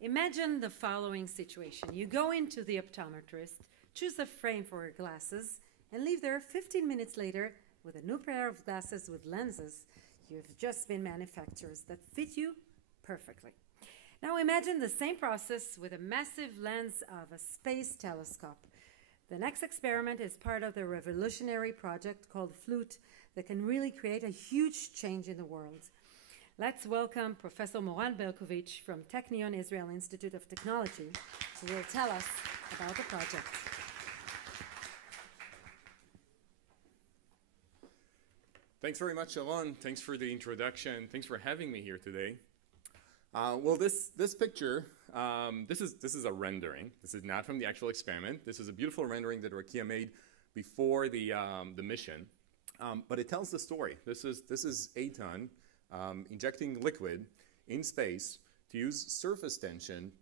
Imagine the following situation. You go into the optometrist, choose a frame for your glasses, and leave there 15 minutes later with a new pair of glasses with lenses you've just been manufactured that fit you perfectly. Now imagine the same process with a massive lens of a space telescope. The next experiment is part of the revolutionary project called FLUTE that can really create a huge change in the world. Let's welcome Professor Moran Bercovici from Technion, Israel Institute of Technology, who will tell us about the project. Thanks very much, Sharon. Thanks for the introduction. Thanks for having me here today. Well, this picture, this is a rendering. This is not from the actual experiment. This is a beautiful rendering that Rakia made before the mission, but it tells the story. This is Eitan injecting liquid in space to use surface tension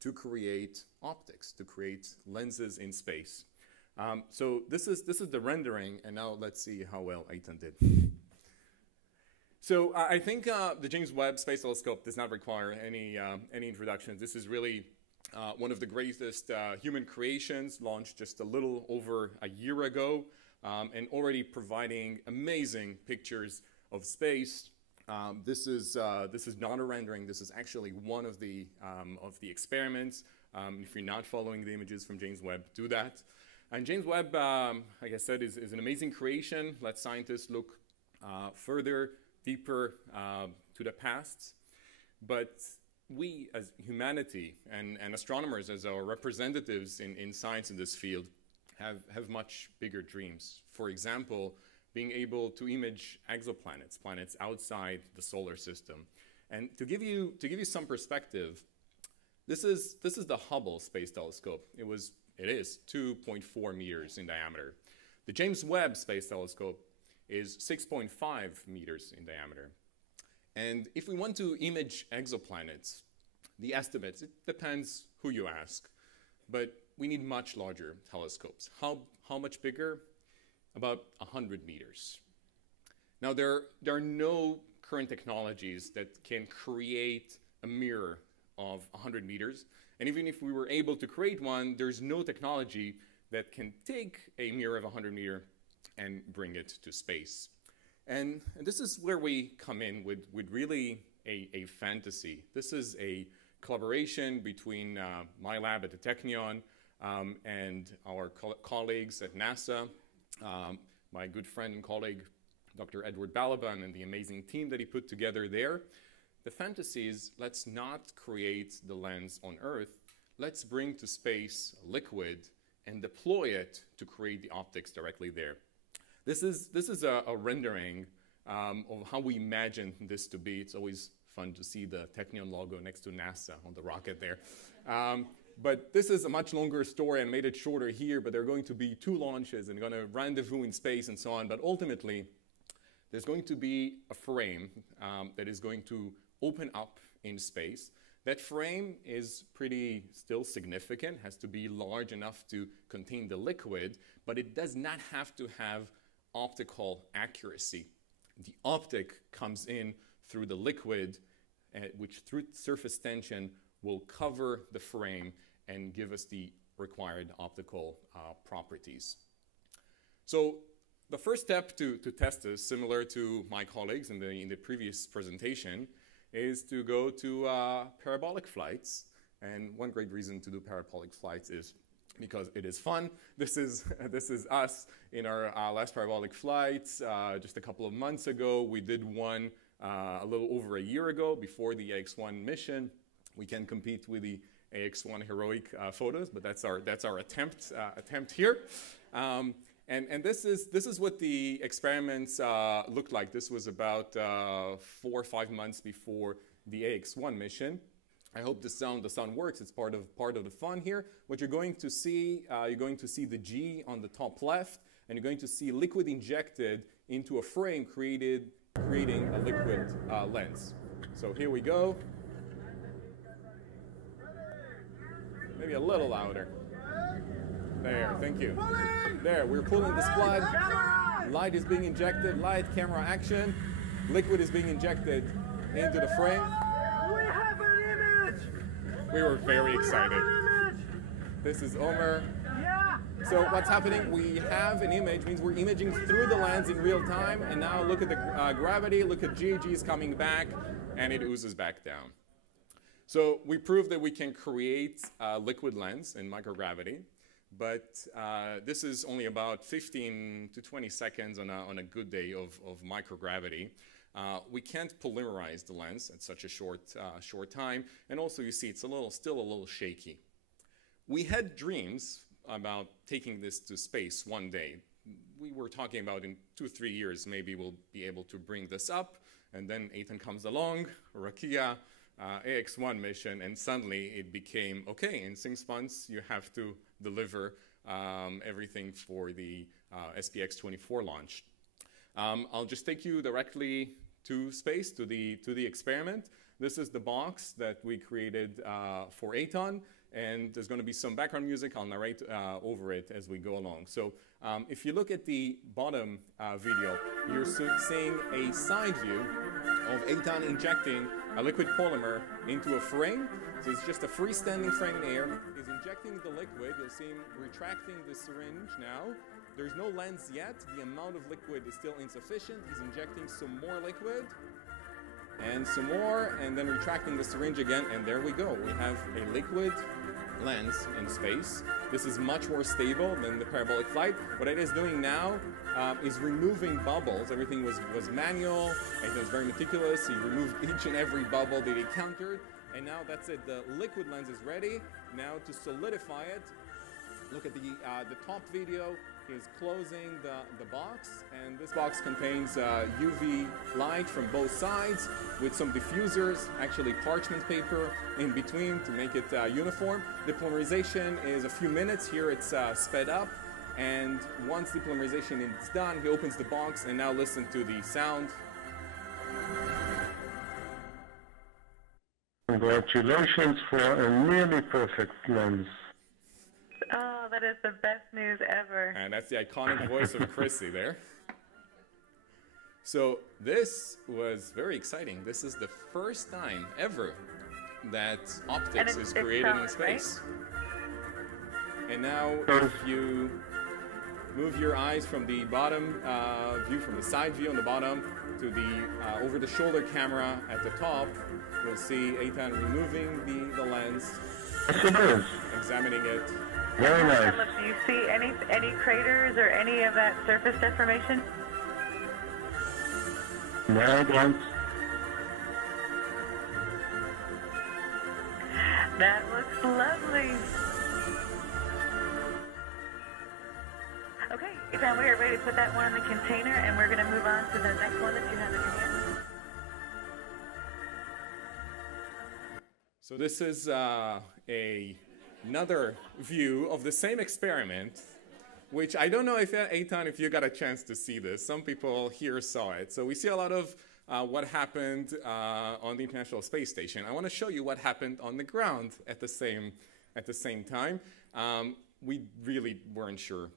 to create optics, to create lenses in space. So this is the rendering, and now let's see how well Eitan did. So I think the James Webb Space Telescope does not require any introduction. This is really one of the greatest human creations, launched just a little over a year ago, and already providing amazing pictures of space. This is not a rendering. This is actually one of the experiments. If you're not following the images from James Webb, do that. And James Webb, like I said, is an amazing creation. Let scientists look further, deeper to the past. But we, as humanity and astronomers, as our representatives in science in this field, have much bigger dreams. For example, being able to image exoplanets, planets outside the solar system. And to give you some perspective, this is the Hubble Space Telescope. It is 2.4 meters in diameter. The James Webb Space Telescope is 6.5 meters in diameter. And if we want to image exoplanets, the estimates, it depends who you ask, but we need much larger telescopes. How much bigger? About 100 meters. Now, there are no current technologies that can create a mirror of 100 meters. And even if we were able to create one, there's no technology that can take a mirror of 100 meters and bring it to space. And this is where we come in with really a fantasy. This is a collaboration between my lab at the Technion and our colleagues at NASA, my good friend and colleague, Dr. Edward Balaban, and the amazing team that he put together there. The fantasy is, let's not create the lens on Earth. Let's bring to space liquid and deploy it to create the optics directly there. This is a rendering of how we imagine this to be. It's always fun to see the Technion logo next to NASA on the rocket there. But this is a much longer story. I made it shorter here, but there are going to be 2 launches and going to rendezvous in space and so on. But ultimately, there's going to be a frame that is going to open up in space. That frame is pretty still significant, has to be large enough to contain the liquid, but it does not have to have optical accuracy. The optic comes in through the liquid, which through surface tension will cover the frame and give us the required optical properties. So the first step to test this, similar to my colleagues in the previous presentation, is to go to parabolic flights. And one great reason to do parabolic flights is because it is fun. This is us in our last parabolic flights just a couple of months ago. We did one a little over a year ago before the AX1 mission. We can compete with the AX1 heroic photos, but that's our attempt here. And this is what the experiments looked like. This was about 4 or 5 months before the AX1 mission. I hope the sound works. It's part of the fun here. What you're going to see the G on the top left, and you're going to see liquid injected into a frame, creating a liquid lens. So here we go. Maybe a little louder. There, thank you. There, we're pulling the splat. Light is being injected. Light, camera, action. Liquid is being injected into the frame. We have an image! We were very excited. This is Omer. So what's happening? We have an image, means we're imaging through the lens in real time, and now look at the gravity, look at GAGs coming back, and it oozes back down. So we proved that we can create a liquid lens in microgravity, but this is only about 15 to 20 seconds on a good day of microgravity. We can't polymerize the lens at such a short time, and also you see it's still a little shaky. We had dreams about taking this to space one day. We were talking about in 2-3 years, maybe we'll be able to bring this up, and then Eitan comes along, Rakia, AX1 mission, and suddenly it became, okay, in 6 months you have to deliver everything for the SPX-24 launch. I'll just take you directly to space, to the experiment. This is the box that we created for Eitan. And there's going to be some background music. I'll narrate over it as we go along. So if you look at the bottom video, you're seeing a side view of Eitan injecting a liquid polymer into a frame. So it's just a freestanding frame in air. He's injecting the liquid. You'll see him retracting the syringe now. There's no lens yet. The amount of liquid is still insufficient. He's injecting some more liquid. And some more, and then retracting the syringe again, and there we go. We have a liquid lens in space. This is much more stable than the parabolic flight. What it is doing now is removing bubbles. Everything was manual, and it was very meticulous. He removed each and every bubble that he countered, and now that's it. The liquid lens is ready. Now to solidify it, look at the top video. Is closing the box, and this box contains UV light from both sides with some diffusers, actually parchment paper in between to make it uniform. The polymerization is a few minutes. Here it's sped up, and once the polymerization is done, he opens the box, and now listen to the sound. Congratulations for a nearly perfect lens. Oh, that is the best news ever. And that's the iconic voice of Chrissy there. So this was very exciting. This is the first time ever that optics is created in space. Right? And now if you move your eyes from the bottom view, from the side view on the bottom to the over-the-shoulder camera at the top, you'll see Eitan removing the lens, examining it. Very nice. Do you see any craters or any of that surface deformation? No, I don't. That looks lovely. Okay, Eitan, we are ready to put that one in the container, and we're going to move on to the next one that you have in your hand. So this is another view of the same experiment, which I don't know if Eitan, if you got a chance to see this. Some people here saw it. So we see a lot of what happened on the International Space Station. I want to show you what happened on the ground at the same time. We really weren't sure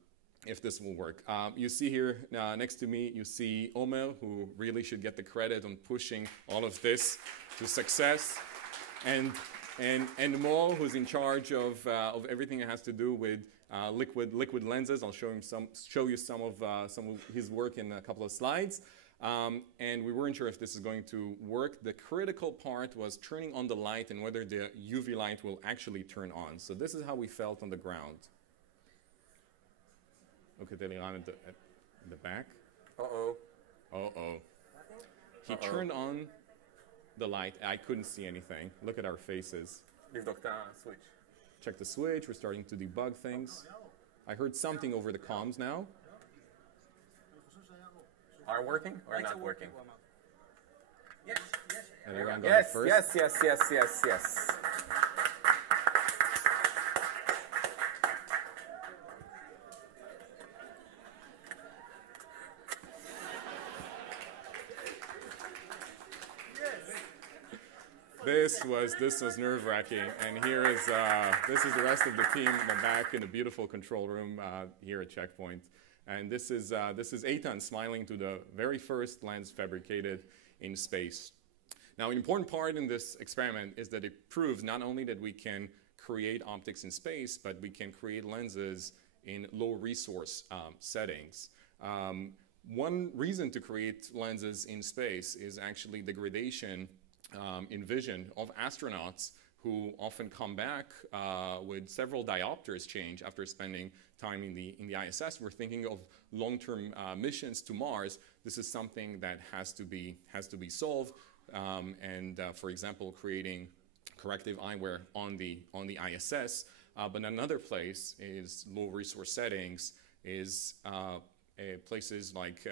if this will work. You see here next to me, you see Omer, who really should get the credit on pushing all of this to success. And Mo, who's in charge of everything that has to do with liquid lenses. I'll show you some of his work in a couple of slides. And we weren't sure if this is going to work. The critical part was turning on the light and whether the UV light will actually turn on. So this is how we felt on the ground. Look at Eliran at the back. Uh-oh. Uh-oh. He turned on the light. I couldn't see anything. Look at our faces. Switch. Check the switch. We're starting to debug things. I heard something over the comms now. Are working or not working? Yes. Eliran got it first. Yes. This was nerve-wracking, and here is this is the rest of the team back in the beautiful control room here at Checkpoint, and this is Eitan smiling to the very first lens fabricated in space. Now, an important part in this experiment is that it proves not only that we can create optics in space, but we can create lenses in low resource settings. One reason to create lenses in space is actually degradation in vision of astronauts who often come back with several diopters change after spending time in the ISS. We're thinking of long-term missions to Mars. This is something that has to be solved. For example, creating corrective eyewear on the ISS. But another place is low resource settings is places like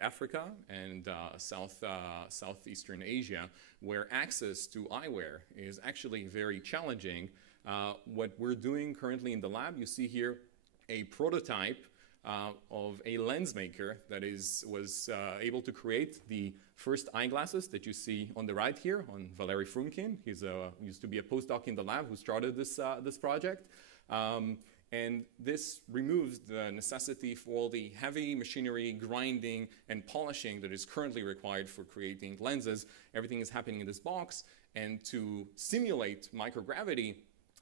Africa and Southeastern Asia, where access to eyewear is actually very challenging. What we're doing currently in the lab, you see here a prototype of a lens maker that was able to create the first eyeglasses that you see on the right here on Valery Frumkin. He's used to be a postdoc in the lab who started this project. And this removes the necessity for all the heavy machinery, grinding, and polishing that is currently required for creating lenses. Everything is happening in this box. And to simulate microgravity,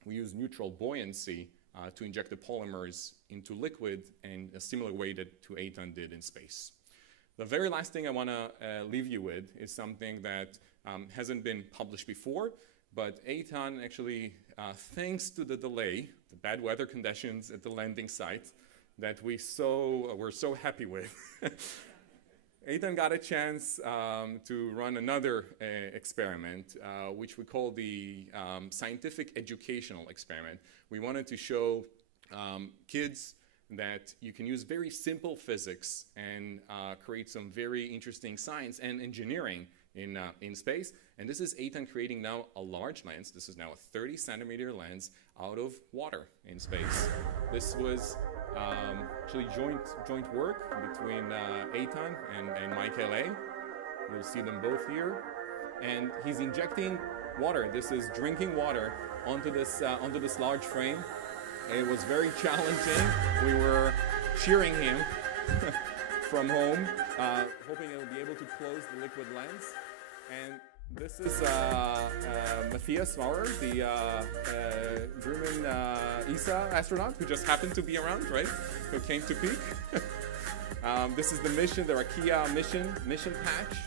we use neutral buoyancy to inject the polymers into liquid in a similar way that Eitan did in space. The very last thing I want to leave you with is something that hasn't been published before, but Eitan actually, thanks to the delay, the bad weather conditions at the landing site that we're so happy with, Eitan got a chance to run another experiment, which we call the scientific educational experiment. We wanted to show kids that you can use very simple physics and create some very interesting science and engineering in space. And this is Eitan creating now a large lens. This is now a 30-centimeter lens out of water in space. This was actually joint work between Eitan and Mike L.A. You'll see them both here. And he's injecting water. This is drinking water onto this large frame. It was very challenging. We were cheering him from home, hoping he'll be able to close the liquid lens. And this is Matthias Maurer, the German ESA astronaut who just happened to be around, right? Who came to peek. This is the mission, the Rakia mission patch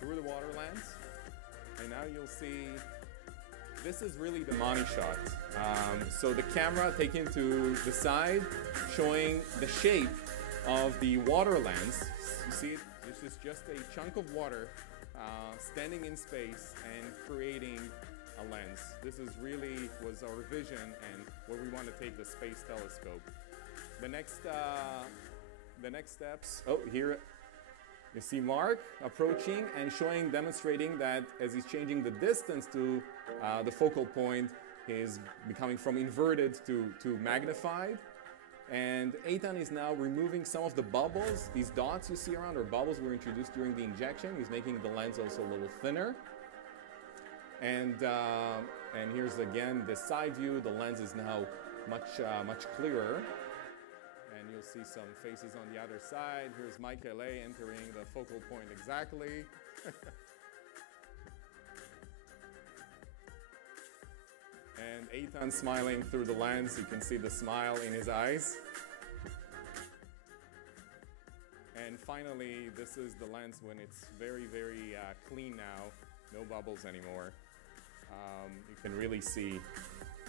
through the water lens. And now you'll see, this is really the money shot. So the camera taken to the side, showing the shape of the water lens. You see it? This is just a chunk of water standing in space and creating a lens. This is really was our vision and where we want to take the space telescope. The next steps. Oh, here you see Mark approaching and demonstrating that as he's changing the distance to the focal point, he's becoming from inverted to magnified. And Eitan is now removing some of the bubbles. These dots you see around are bubbles were introduced during the injection. He's making the lens also a little thinner. And here's again the side view. The lens is now much clearer. And you'll see some faces on the other side. Here's Mike L.A. entering the focal point exactly. And Eitan smiling through the lens. You can see the smile in his eyes. And finally, this is the lens when it's very, very clean now. No bubbles anymore. You can really see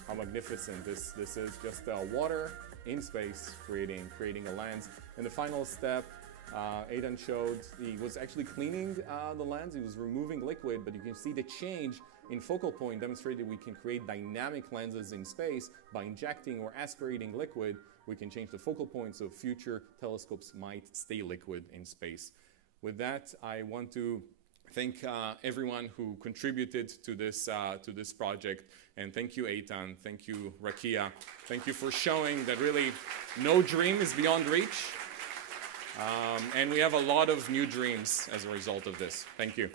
how magnificent this is. Just water in space creating a lens. And the final step, Eitan showed he was actually cleaning the lens. He was removing liquid, but you can see the change in focal point demonstrated we can create dynamic lenses in space by injecting or aspirating liquid. We can change the focal point so future telescopes might stay liquid in space. With that, I want to thank everyone who contributed to this project, and thank you, Eitan. Thank you, Rakia. Thank you for showing that really no dream is beyond reach, and we have a lot of new dreams as a result of this. Thank you.